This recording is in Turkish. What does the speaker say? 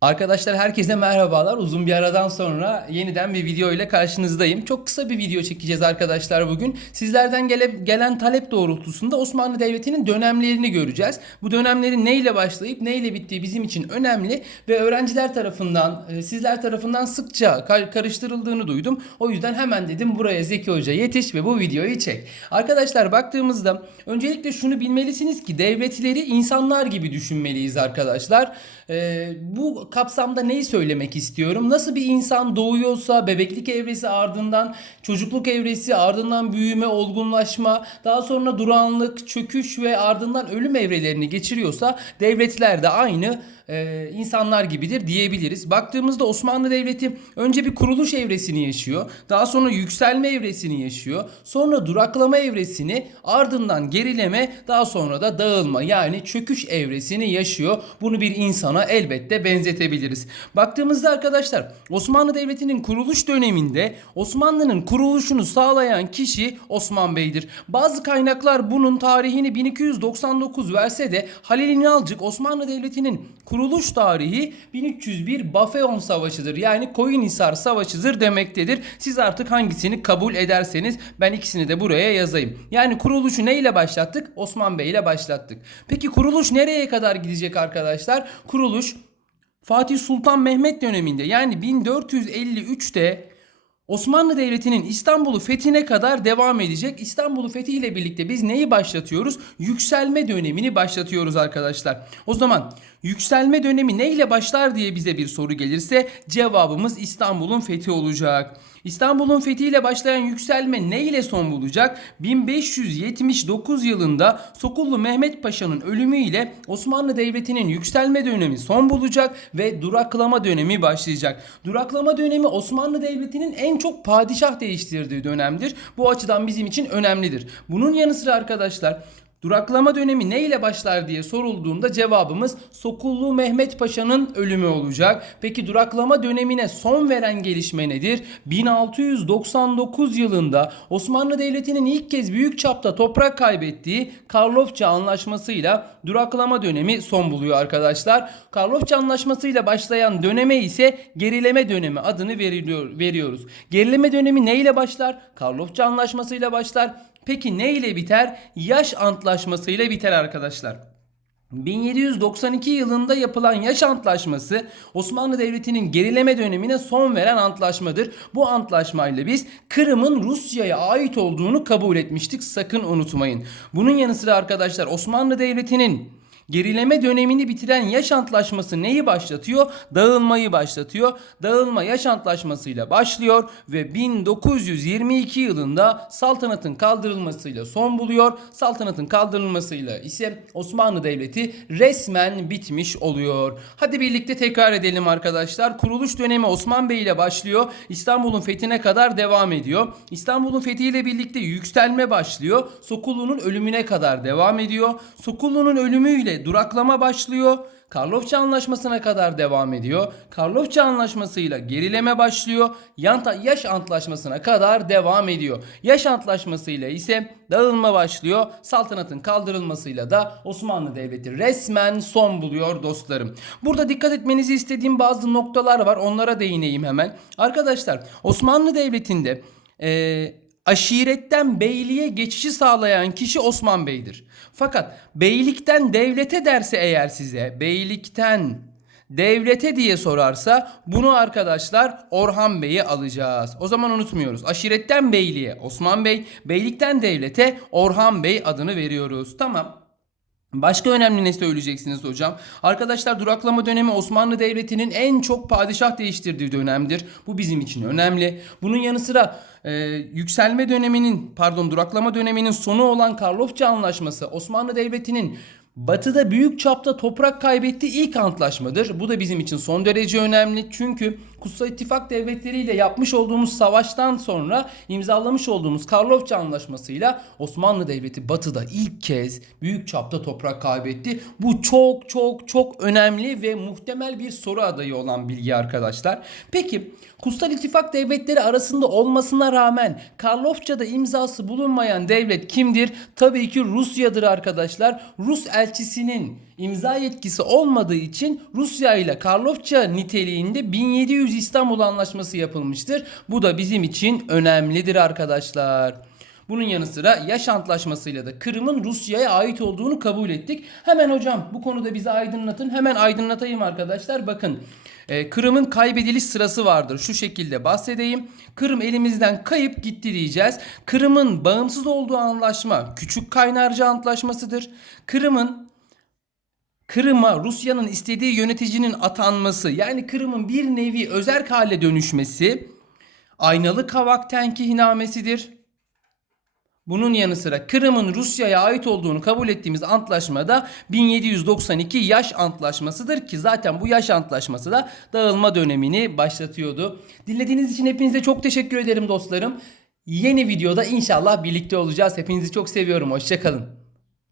Arkadaşlar herkese merhabalar. Uzun bir aradan sonra yeniden bir video ile karşınızdayım. Çok kısa bir video çekeceğiz arkadaşlar bugün. Sizlerden gele, gelen talep doğrultusunda Osmanlı Devleti'nin dönemlerini göreceğiz. Bu dönemlerin neyle başlayıp neyle bittiği bizim için önemli ve öğrenciler tarafından, e, sizler tarafından sıkça kar- karıştırıldığını duydum. O yüzden hemen dedim buraya Zeki Hoca yetiş ve bu videoyu çek. Arkadaşlar baktığımızda öncelikle şunu bilmelisiniz ki devletleri insanlar gibi düşünmeliyiz arkadaşlar. Ee, bu kapsamda neyi söylemek istiyorum? Nasıl bir insan doğuyorsa bebeklik evresi ardından çocukluk evresi ardından büyüme, olgunlaşma daha sonra durağanlık, çöküş ve ardından ölüm evrelerini geçiriyorsa devletler de aynı e, insanlar gibidir diyebiliriz. Baktığımızda Osmanlı Devleti önce bir kuruluş evresini yaşıyor. Daha sonra yükselme evresini yaşıyor. Sonra duraklama evresini ardından gerileme daha sonra da dağılma yani çöküş evresini yaşıyor. Bunu bir insana elbette benzetebiliriz. Baktığımızda arkadaşlar Osmanlı Devleti'nin kuruluş döneminde Osmanlı'nın kuruluşunu sağlayan kişi Osman Bey'dir. Bazı kaynaklar bunun tarihini 1299 verse de Halil İnalcık Osmanlı Devleti'nin kuruluş tarihi 1301 Bafeon Savaşı'dır. Yani Koyunhisar Savaşı'dır demektedir. Siz artık hangisini kabul ederseniz ben ikisini de buraya yazayım. Yani kuruluşu neyle başlattık? Osman Bey ile başlattık. Peki kuruluş nereye kadar gidecek arkadaşlar? Kuruluş Fatih Sultan Mehmet döneminde yani 1453'te Osmanlı Devleti'nin İstanbul'u fethine kadar devam edecek. İstanbul'u fethiyle birlikte biz neyi başlatıyoruz? Yükselme dönemini başlatıyoruz arkadaşlar. O zaman yükselme dönemi neyle başlar diye bize bir soru gelirse cevabımız İstanbul'un fethi olacak. İstanbul'un fethiyle başlayan yükselme ne ile son bulacak? 1579 yılında Sokullu Mehmet Paşa'nın ölümüyle Osmanlı Devleti'nin yükselme dönemi son bulacak ve duraklama dönemi başlayacak. Duraklama dönemi Osmanlı Devleti'nin en çok padişah değiştirdiği dönemdir. Bu açıdan bizim için önemlidir. Bunun yanı sıra arkadaşlar Duraklama dönemi ne ile başlar diye sorulduğunda cevabımız Sokullu Mehmet Paşa'nın ölümü olacak. Peki duraklama dönemine son veren gelişme nedir? 1699 yılında Osmanlı Devleti'nin ilk kez büyük çapta toprak kaybettiği Karlofça Anlaşması'yla duraklama dönemi son buluyor arkadaşlar. Karlofça Anlaşması'yla başlayan döneme ise gerileme dönemi adını veriliyor, veriyoruz. Gerileme dönemi ne ile başlar? Karlofça Anlaşması'yla başlar. Peki ne ile biter? Yaş antlaşması ile biter arkadaşlar. 1792 yılında yapılan Yaş Antlaşması Osmanlı Devleti'nin gerileme dönemine son veren antlaşmadır. Bu antlaşmayla biz Kırım'ın Rusya'ya ait olduğunu kabul etmiştik. Sakın unutmayın. Bunun yanı sıra arkadaşlar Osmanlı Devleti'nin Gerileme dönemini bitiren Yaş Antlaşması neyi başlatıyor? Dağılmayı başlatıyor. Dağılma Yaş Antlaşması'yla başlıyor ve 1922 yılında saltanatın kaldırılmasıyla son buluyor. Saltanatın kaldırılmasıyla ise Osmanlı Devleti resmen bitmiş oluyor. Hadi birlikte tekrar edelim arkadaşlar. Kuruluş dönemi Osman Bey ile başlıyor. İstanbul'un fethine kadar devam ediyor. İstanbul'un fethiyle birlikte yükselme başlıyor. Sokullu'nun ölümüne kadar devam ediyor. Sokullu'nun ölümüyle duraklama başlıyor. Karlofça Anlaşması'na kadar devam ediyor. Karlofça Anlaşması'yla gerileme başlıyor. Yanta Yaş Antlaşması'na kadar devam ediyor. Yaş Antlaşması'yla ise dağılma başlıyor. Saltanatın kaldırılmasıyla da Osmanlı Devleti resmen son buluyor dostlarım. Burada dikkat etmenizi istediğim bazı noktalar var. Onlara değineyim hemen. Arkadaşlar Osmanlı Devleti'nde eee aşiretten beyliğe geçişi sağlayan kişi Osman Bey'dir. Fakat beylikten devlete derse eğer size beylikten devlete diye sorarsa bunu arkadaşlar Orhan Bey'i alacağız. O zaman unutmuyoruz. Aşiretten beyliğe Osman Bey, beylikten devlete Orhan Bey adını veriyoruz. Tamam. Başka önemli ne söyleyeceksiniz hocam? Arkadaşlar duraklama dönemi Osmanlı Devleti'nin en çok padişah değiştirdiği dönemdir. Bu bizim için önemli. Bunun yanı sıra e, yükselme döneminin pardon duraklama döneminin sonu olan Karlofça Anlaşması Osmanlı Devleti'nin Batı'da büyük çapta toprak kaybettiği ilk antlaşmadır. Bu da bizim için son derece önemli. Çünkü Kutsal İttifak devletleriyle yapmış olduğumuz savaştan sonra imzalamış olduğumuz Karlofça Anlaşması'yla Osmanlı Devleti Batı'da ilk kez büyük çapta toprak kaybetti. Bu çok çok çok önemli ve muhtemel bir soru adayı olan bilgi arkadaşlar. Peki Kutsal İttifak devletleri arasında olmasına rağmen Karlofça'da imzası bulunmayan devlet kimdir? Tabii ki Rusya'dır arkadaşlar. Rus el elçisinin imza yetkisi olmadığı için Rusya ile Karlofça niteliğinde 1700 İstanbul Anlaşması yapılmıştır. Bu da bizim için önemlidir arkadaşlar. Bunun yanı sıra Yaş Antlaşması'yla da Kırım'ın Rusya'ya ait olduğunu kabul ettik. Hemen hocam bu konuda bizi aydınlatın. Hemen aydınlatayım arkadaşlar. Bakın e, Kırım'ın kaybediliş sırası vardır. Şu şekilde bahsedeyim. Kırım elimizden kayıp gitti diyeceğiz. Kırım'ın bağımsız olduğu anlaşma Küçük Kaynarca Antlaşması'dır. Kırım'ın Kırım'a Rusya'nın istediği yöneticinin atanması yani Kırım'ın bir nevi özerk hale dönüşmesi Aynalı Kavak tenkihnamesidir. Bunun yanı sıra Kırım'ın Rusya'ya ait olduğunu kabul ettiğimiz antlaşmada 1792 yaş antlaşmasıdır ki zaten bu yaş antlaşması da dağılma dönemini başlatıyordu. Dinlediğiniz için hepinize çok teşekkür ederim dostlarım. Yeni videoda inşallah birlikte olacağız. Hepinizi çok seviyorum. Hoşçakalın.